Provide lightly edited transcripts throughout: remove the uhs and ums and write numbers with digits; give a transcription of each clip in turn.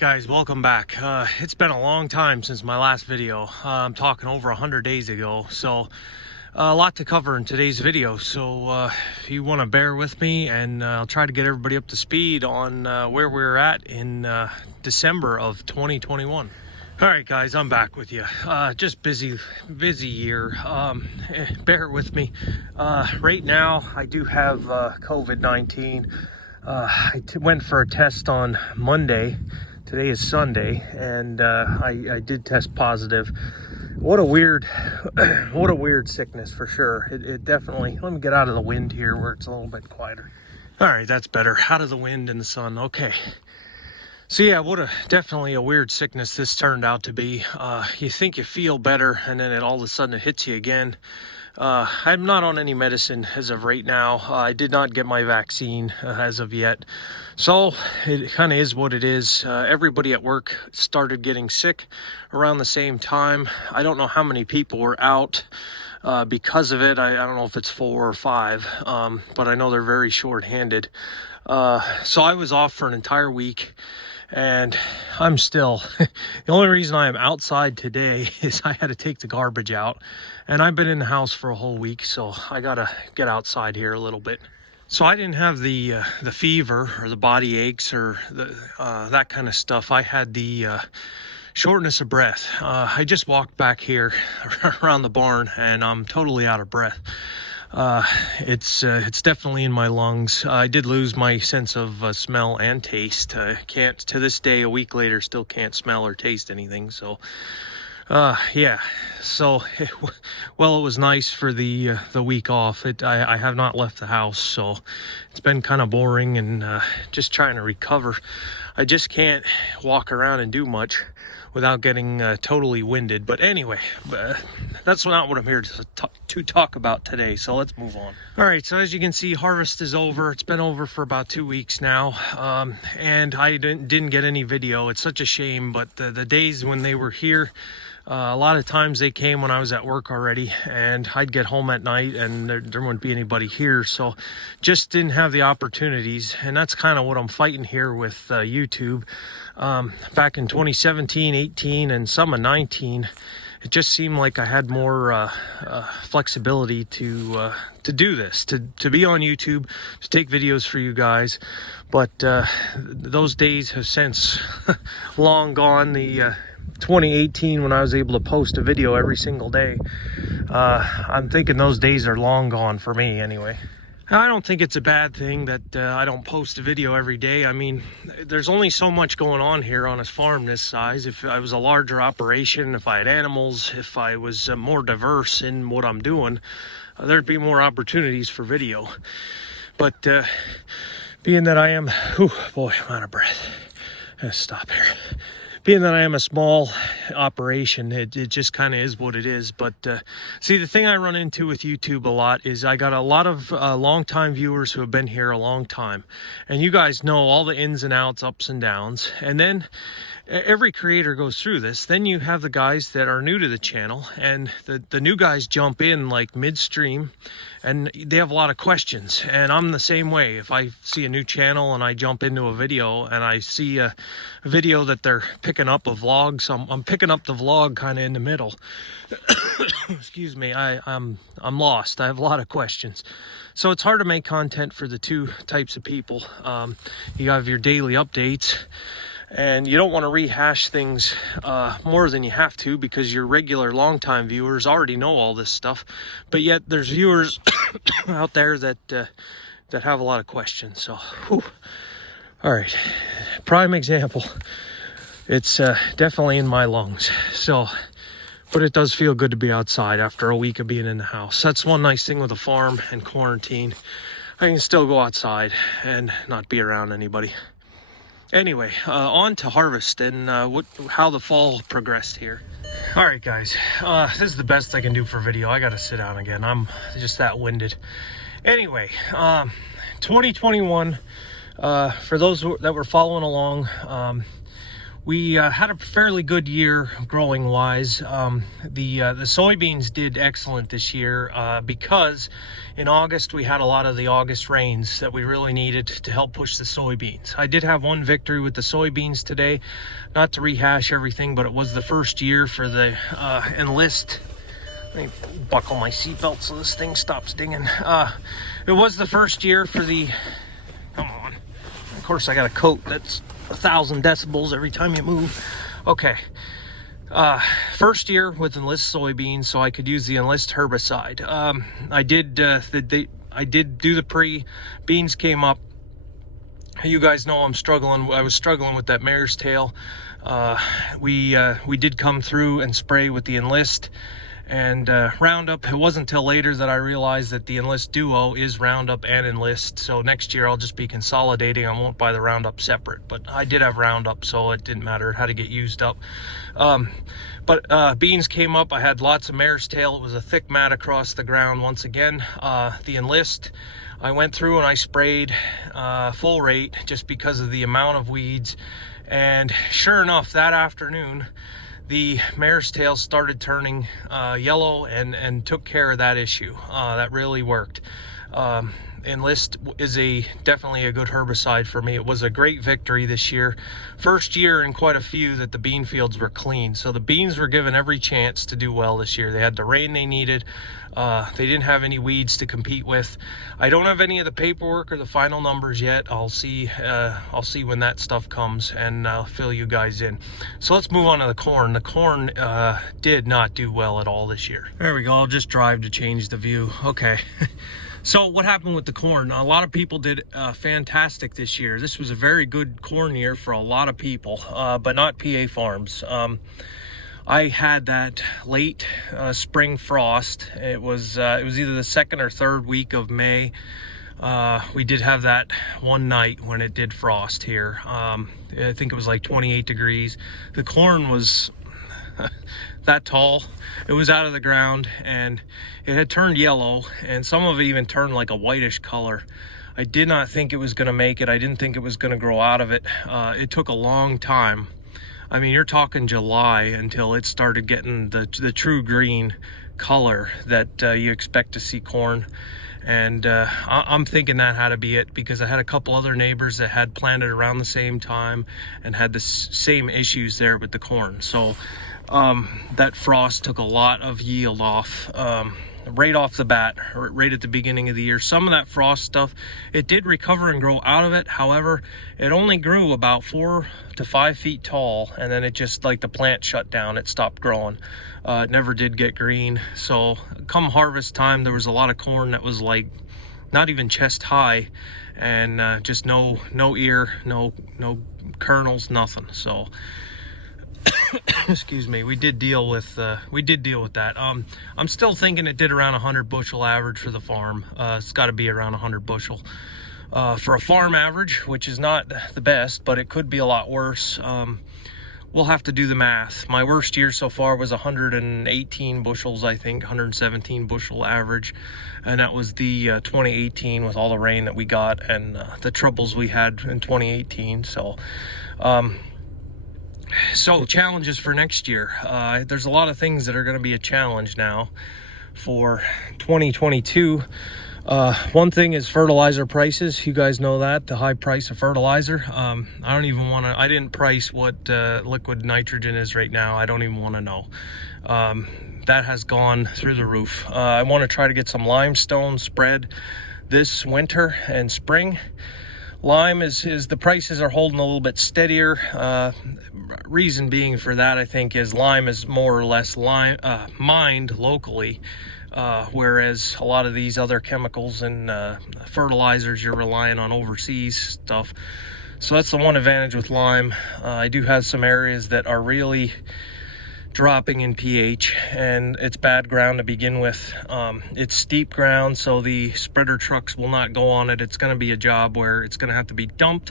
Alright guys, welcome back. It's been a long time since my last video. I'm talking over 100 days ago, so a lot to cover in today's video. So if you want to bear with me, and I'll try to get everybody up to speed on where we're at in December of 2021. Alright guys, I'm back with you. Just busy year. Bear with me. Right now I do have COVID-19. I went for a test on Monday. Today is Sunday, and I did test positive. What a weird sickness for sure. It definitely, let me get out of the wind here where it's a little bit quieter. All right, that's better. Out of the wind and the sun. Okay. So yeah, definitely a weird sickness this turned out to be. You think you feel better, and then all of a sudden it hits you again. I'm not on any medicine as of right now. I did not get my vaccine as of yet. So it kind of is what it is. Everybody at work started getting sick around the same time. I don't know how many people were out because of it. I don't know if it's 4 or 5, but I know they're very short-handed. So I was off for an entire week. And I'm still, the only reason I am outside today is I had to take the garbage out, and I've been in the house for a whole week, so I gotta get outside here a little bit. So I didn't have the fever or the body aches or that kind of stuff. I had the shortness of breath. I just walked back here around the barn, and I'm totally out of breath. It's definitely in my lungs. I did lose my sense of smell and taste. Can't, to this day, a week later, still can't smell or taste anything. So, yeah. So, it was nice for the week off. I have not left the house, so it's been kind of boring and just trying to recover. I just can't walk around and do much without getting totally winded. But anyway, that's not what I'm here to talk about today, so let's move on. All right, so as you can see, harvest is over. It's been over for about 2 weeks now, and I didn't get any video. It's such a shame, but the days when they were here, a lot of times they came when I was at work already, and I'd get home at night and there wouldn't be anybody here, so just didn't have the opportunities. And that's kind of what I'm fighting here with YouTube. Back in 2017, 18, and some of 19, it just seemed like I had more flexibility to do this, to be on YouTube, to take videos for you guys. But those days have since long gone. The 2018, when I was able to post a video every single day, I'm thinking those days are long gone for me anyway. I don't think it's a bad thing that I don't post a video every day. I mean, there's only so much going on here on a farm this size. If I was a larger operation, if I had animals, if I was more diverse in what I'm doing, there'd be more opportunities for video. But being that I am, boy, I'm out of breath. I'm gonna stop here. Being that I am a small operation, it just kind of is what it is. But see, the thing I run into with YouTube a lot is I got a lot of long-time viewers who have been here a long time. And you guys know all the ins and outs, ups and downs. And then every creator goes through this. Then you have the guys that are new to the channel, and the new guys jump in like midstream, and they have a lot of questions. And I'm the same way. If I see a new channel and I jump into a video and I see a video that they're picking up a vlog, so I'm picking up the vlog kind of in the middle. Excuse me, I'm lost. I have a lot of questions. So it's hard to make content for the two types of people. You have your daily updates, and you don't want to rehash things more than you have to, because your regular longtime viewers already know all this stuff. But yet there's viewers out there that have a lot of questions. So, whew. All right, prime example. It's definitely in my lungs. So, but it does feel good to be outside after a week of being in the house. That's one nice thing with a farm and quarantine. I can still go outside and not be around anybody. Anyway, on to harvest and how the fall progressed here. All right, guys, this is the best I can do for video. I gotta sit down again. I'm just that winded. Anyway, 2021, for those that were following along, We had a fairly good year growing wise. The soybeans did excellent this year because in August we had a lot of the August rains that we really needed to help push the soybeans. I did have one victory with the soybeans today, not to rehash everything, but it was the first year for the Enlist. Let me buckle my seatbelt so this thing stops dinging. It was the first year for the, come on, of course I got a coat that's 1,000 decibels every time you move. Okay, first year with Enlist soybeans, so I could use the Enlist herbicide. I did do the pre. Beans came up. You guys know I'm struggling. I was struggling with that mare's tail. We did come through and spray with the Enlist and Roundup. It wasn't until later that I realized that the Enlist Duo is Roundup and Enlist. So next year I'll just be consolidating. I won't buy the Roundup separate, but I did have Roundup, so it didn't matter. It had to get used up. But beans came up. I had lots of mare's tail. It was a thick mat across the ground once again. The Enlist, I went through and I sprayed full rate just because of the amount of weeds. And sure enough, that afternoon, the mare's tail started turning yellow and took care of that issue. That really worked. Enlist is definitely a good herbicide for me. It was a great victory this year. First year in quite a few that the bean fields were clean. So the beans were given every chance to do well this year. They had the rain they needed. They didn't have any weeds to compete with. I don't have any of the paperwork or the final numbers yet. I'll see when that stuff comes, and I'll fill you guys in. So let's move on to the corn. The corn did not do well at all this year. There we go. I'll just drive to change the view. Okay. So what happened with the corn? A lot of people did fantastic this year. This was a very good corn year for a lot of people, but not PA Farms. I had that late spring frost. It was either the second or third week of May. We did have that one night when it did frost here. I think it was like 28 degrees. The corn was that tall. It was out of the ground and it had turned yellow, and some of it even turned like a whitish color. I did not think it was going to make it. I didn't think it was going to grow out of it. It took a long time. I mean, you're talking July until it started getting the true green color that you expect to see corn. And I'm thinking that had to be it, because I had a couple other neighbors that had planted around the same time and had the same issues there with the corn. So that frost took a lot of yield off right off the bat, right at the beginning of the year. Some of that frost stuff, it did recover and grow out of it. However, it only grew about 4 to 5 feet tall, and then it just, like, the plant shut down. It stopped growing. It never did get green. So come harvest time, there was a lot of corn that was like not even chest high, and just no ear, no kernels, nothing. So excuse me, we did deal with that. I'm still thinking it did around 100 bushel average for the farm. It's got to be around 100 bushel for a farm average, which is not the best, but it could be a lot worse. We'll have to do the math. My worst year so far was 118 bushels, I think, 117 bushel average, and that was the 2018 with all the rain that we got and the troubles we had in 2018. So challenges for next year. There's a lot of things that are going to be a challenge now for 2022. One thing is fertilizer prices. You guys know that, the high price of fertilizer. I didn't price what liquid nitrogen is right now. I don't even want to know. That has gone through the roof. I want to try to get some limestone spread this winter and spring. Lime is the prices are holding a little bit steadier. Reason being for that, I think, is lime is more or less mined locally, whereas a lot of these other chemicals and fertilizers, you're relying on overseas stuff. So that's the one advantage with lime. I do have some areas that are really dropping in pH, and it's bad ground to begin with. It's steep ground, so the spreader trucks will not go on it. It's going to be a job where it's going to have to be dumped,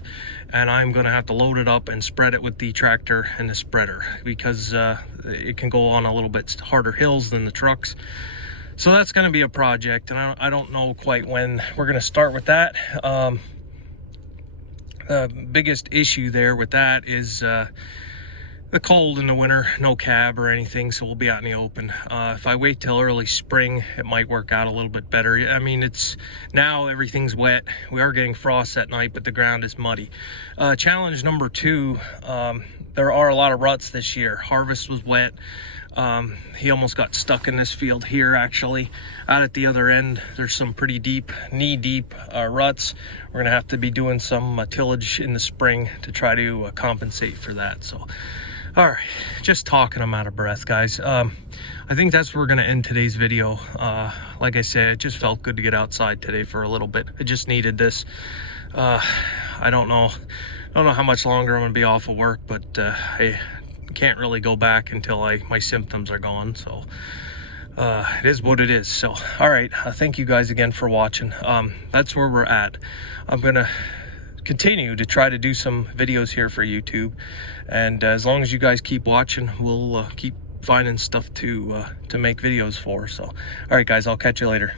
and I'm going to have to load it up and spread it with the tractor and the spreader, because it can go on a little bit harder hills than the trucks. So that's going to be a project, and I don't know quite when we're going to start with that. The biggest issue there with that is the cold in the winter, no cab or anything, so we'll be out in the open. If I wait till early spring, it might work out a little bit better. I mean, it's now everything's wet. We are getting frost at night, but the ground is muddy. Challenge number 2, there are a lot of ruts this year. Harvest was wet. He almost got stuck in this field here, actually. Out at the other end, there's some pretty deep, knee-deep ruts. We're gonna have to be doing some tillage in the spring to try to compensate for that. So, all right, just talking, I'm out of breath, guys. I think that's where we're gonna end today's video. Like I said, it just felt good to get outside today for a little bit. I just needed this. I don't know how much longer I'm gonna be off of work, but I can't really go back until my symptoms are gone. So it is what it is. So all right, thank you guys again for watching. That's where we're at. I'm gonna continue to try to do some videos here for YouTube, and as long as you guys keep watching, we'll keep finding stuff to make videos for. So all right guys, I'll catch you later.